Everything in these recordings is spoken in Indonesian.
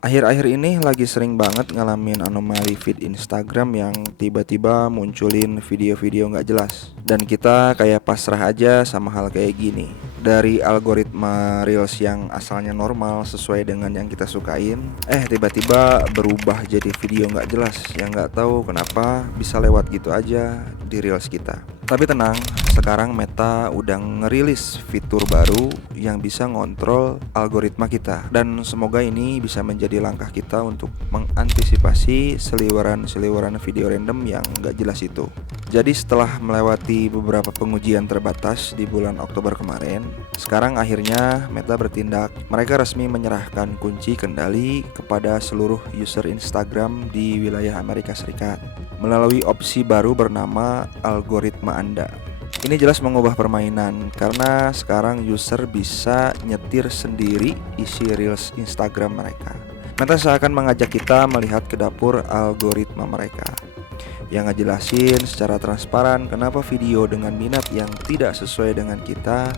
Akhir-akhir ini lagi sering banget ngalamin anomali feed Instagram yang tiba-tiba munculin video-video nggak jelas. Dan kita kayak pasrah aja sama hal kayak gini. Dari algoritma Reels yang asalnya normal sesuai dengan yang kita sukain, tiba-tiba berubah jadi video nggak jelas yang nggak tahu kenapa bisa lewat gitu aja di Reels kita. Tapi tenang, sekarang Meta udah ngerilis fitur baru yang bisa ngontrol algoritma kita. Dan semoga ini bisa menjadi langkah kita untuk mengantisipasi seliweran-seliweran video random yang gak jelas itu. Jadi setelah melewati beberapa pengujian terbatas di bulan Oktober kemarin, sekarang akhirnya Meta bertindak. Mereka resmi menyerahkan kunci kendali kepada seluruh user Instagram di wilayah Amerika Serikat melalui opsi baru bernama algoritma Anda. Ini jelas mengubah permainan karena sekarang user bisa nyetir sendiri isi Reels Instagram mereka. Meta seakan mengajak kita melihat ke dapur algoritma mereka yang ngejelasin secara transparan kenapa video dengan minat yang tidak sesuai dengan kita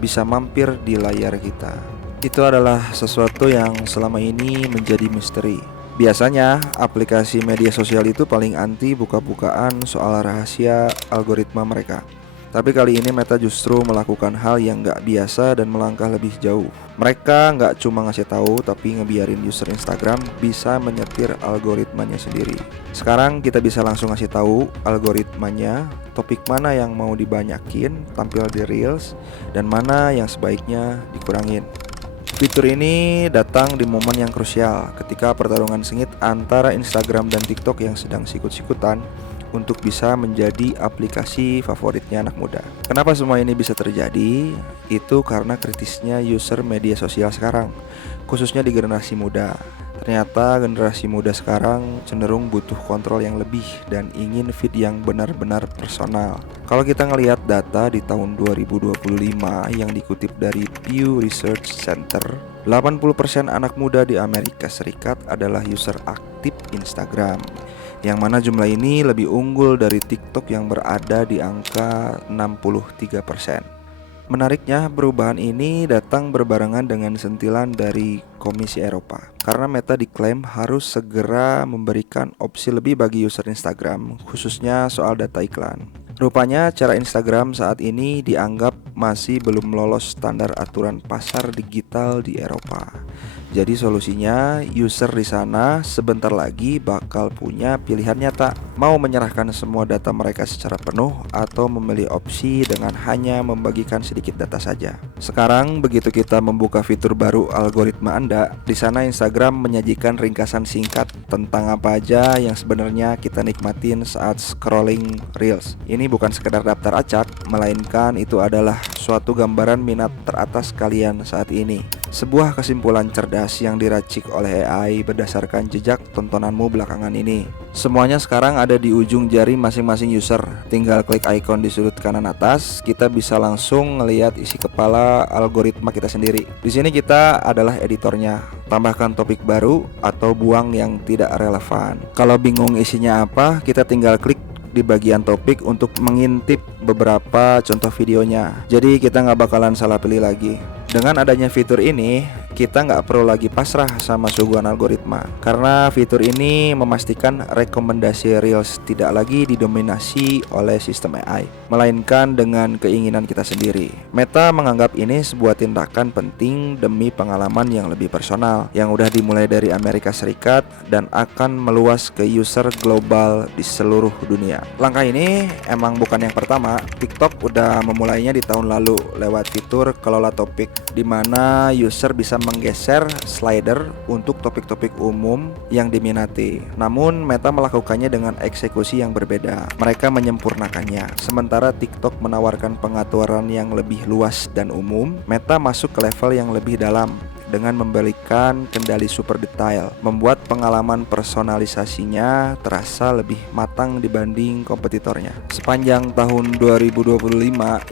bisa mampir di layar kita. Itu adalah sesuatu yang selama ini menjadi misteri. Biasanya aplikasi media sosial itu paling anti buka-bukaan soal rahasia algoritma mereka. Tapi kali ini Meta justru melakukan hal yang gak biasa dan melangkah lebih jauh. Mereka gak cuma ngasih tahu, tapi ngebiarin user Instagram bisa menyetir algoritmanya sendiri. Sekarang kita bisa langsung ngasih tahu algoritmanya topik mana yang mau dibanyakin tampil di Reels dan mana yang sebaiknya dikurangin. Fitur ini datang di momen yang krusial ketika pertarungan sengit antara Instagram dan TikTok yang sedang sikut-sikutan untuk bisa menjadi aplikasi favoritnya anak muda. Kenapa semua ini bisa terjadi? Itu karena kritisnya user media sosial sekarang, khususnya di generasi muda. Ternyata generasi muda sekarang cenderung butuh kontrol yang lebih dan ingin feed yang benar-benar personal. Kalau kita ngelihat data di tahun 2025 yang dikutip dari Pew Research Center, 80% anak muda di Amerika Serikat adalah user aktif Instagram, yang mana jumlah ini lebih unggul dari TikTok yang berada di angka 63%. Menariknya, perubahan ini datang berbarengan dengan sentilan dari Komisi Eropa karena Meta diklaim harus segera memberikan opsi lebih bagi user Instagram, khususnya soal data iklan. Rupanya cara Instagram saat ini dianggap masih belum lolos standar aturan pasar digital di Eropa. Jadi solusinya, user di sana sebentar lagi bakal punya pilihan nyata, mau menyerahkan semua data mereka secara penuh atau memilih opsi dengan hanya membagikan sedikit data saja. Sekarang begitu kita membuka fitur baru algoritma Anda, di sana Instagram menyajikan ringkasan singkat tentang apa aja yang sebenarnya kita nikmatin saat scrolling Reels. Ini bukan sekedar daftar acak, melainkan itu adalah suatu gambaran minat teratas kalian saat ini. Sebuah kesimpulan cerdas yang diracik oleh AI berdasarkan jejak tontonanmu belakangan ini. Semuanya sekarang ada di ujung jari masing-masing user. Tinggal klik icon di sudut kanan atas, kita bisa langsung ngelihat isi kepala algoritma kita sendiri. Di sini kita adalah editornya. Tambahkan topik baru atau buang yang tidak relevan. Kalau bingung isinya apa, kita tinggal klik di bagian topik untuk mengintip beberapa contoh videonya. Jadi kita nggak bakalan salah pilih lagi. Dengan adanya fitur ini, kita nggak perlu lagi pasrah sama suguhan algoritma, karena fitur ini memastikan rekomendasi Reels tidak lagi didominasi oleh sistem AI, melainkan dengan keinginan kita sendiri. Meta menganggap ini sebuah tindakan penting demi pengalaman yang lebih personal, yang udah dimulai dari Amerika Serikat dan akan meluas ke user global di seluruh dunia. Langkah ini emang bukan yang pertama. TikTok udah memulainya di tahun lalu lewat fitur kelola topik, di mana user bisa menggeser slider untuk topik-topik umum yang diminati. Namun Meta melakukannya dengan eksekusi yang berbeda. Mereka menyempurnakannya. Sementara TikTok menawarkan pengaturan yang lebih luas dan umum, Meta masuk ke level yang lebih dalam dengan memberikan kendali super detail, membuat pengalaman personalisasinya terasa lebih matang dibanding kompetitornya. Sepanjang tahun 2025,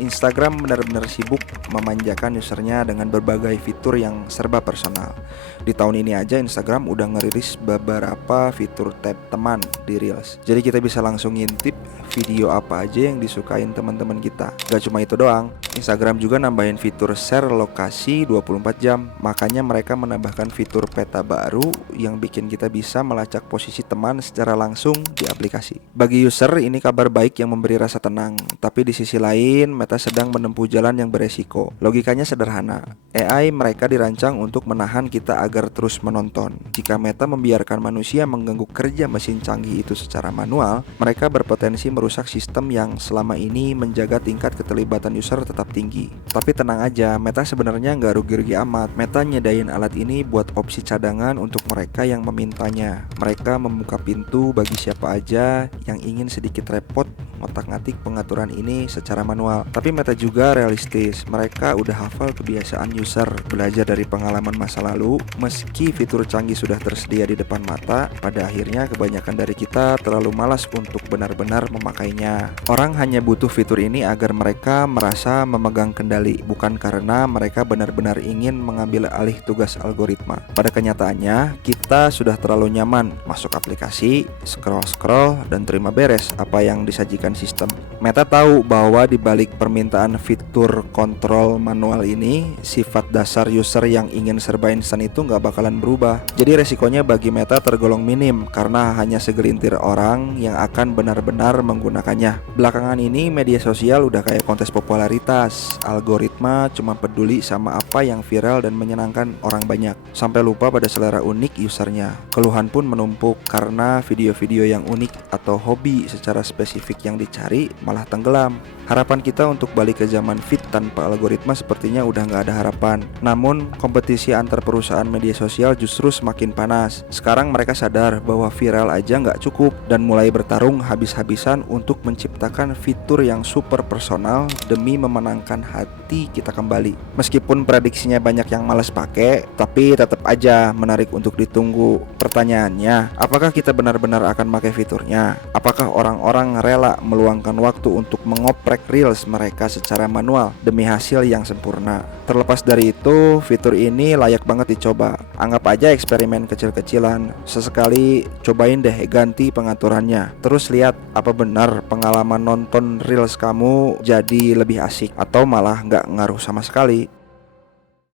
Instagram benar-benar sibuk memanjakan usernya dengan berbagai fitur yang serba personal. Di tahun ini aja Instagram udah ngerilis beberapa fitur tab teman di Reels. Jadi kita bisa langsung ngintip video apa aja yang disukain teman-teman kita. Gak cuma itu doang, Instagram juga nambahin fitur share lokasi 24 jam. Makanya mereka menambahkan fitur peta baru yang bikin kita bisa melacak posisi teman secara langsung di aplikasi. Bagi user ini kabar baik yang memberi rasa tenang, tapi di sisi lain Meta sedang menempuh jalan yang beresiko. Logikanya sederhana, AI mereka dirancang untuk menahan kita agar terus menonton. Jika Meta membiarkan manusia mengganggu kerja mesin canggih itu secara manual, mereka berpotensi merusak sistem yang selama ini menjaga tingkat keterlibatan user tetap tinggi. Tapi tenang aja, Meta sebenarnya nggak rugi-rugi amat. Meta nyedain alat ini buat opsi cadangan untuk mereka yang memintanya. Mereka membuka pintu bagi siapa aja yang ingin sedikit repot ngotak-ngatik pengaturan ini secara manual. Tapi Meta juga realistis, mereka udah hafal kebiasaan user, belajar dari pengalaman masa lalu. Meski fitur canggih sudah tersedia di depan mata, pada akhirnya kebanyakan dari kita terlalu malas untuk benar-benar memakainya. Orang hanya butuh fitur ini agar mereka merasa memegang kendali, bukan karena mereka benar-benar ingin mengambil alih tugas algoritma. Pada kenyataannya, kita sudah terlalu nyaman masuk aplikasi, scroll-scroll, dan terima beres apa yang disajikan sistem. Meta tahu bahwa di balik permintaan fitur kontrol manual ini, sifat dasar user yang ingin serba instan itu nggak bakalan berubah. Jadi resikonya bagi Meta tergolong minim karena hanya segelintir orang yang akan benar-benar menggunakannya. Belakangan ini media sosial udah kayak kontes popularitas. Algoritma cuma peduli sama apa yang viral dan menyenangkan orang banyak, sampai lupa pada selera unik usernya. Keluhan pun menumpuk karena video-video yang unik atau hobi secara spesifik yang dicari malah tenggelam. Harapan kita untuk balik ke zaman feed tanpa algoritma sepertinya udah nggak ada harapan. Namun kompetisi antar perusahaan media sosial justru semakin panas. Sekarang mereka sadar bahwa viral aja nggak cukup dan mulai bertarung habis-habisan untuk menciptakan fitur yang super personal demi memenangkan hati kita kembali. Meskipun prediksinya banyak yang malas pakai, tapi tetap aja menarik untuk ditunggu. Pertanyaannya, apakah kita benar-benar akan pakai fiturnya? Apakah orang-orang rela meluangkan waktu untuk mengoprek reels mereka secara manual demi hasil yang sempurna? Terlepas dari itu, fitur ini layak banget dicoba. Anggap aja eksperimen kecil-kecilan. Sesekali cobain deh ganti pengaturannya. Terus lihat apa benar pengalaman nonton reels kamu jadi lebih asik atau malah nggak ngaruh sama sekali.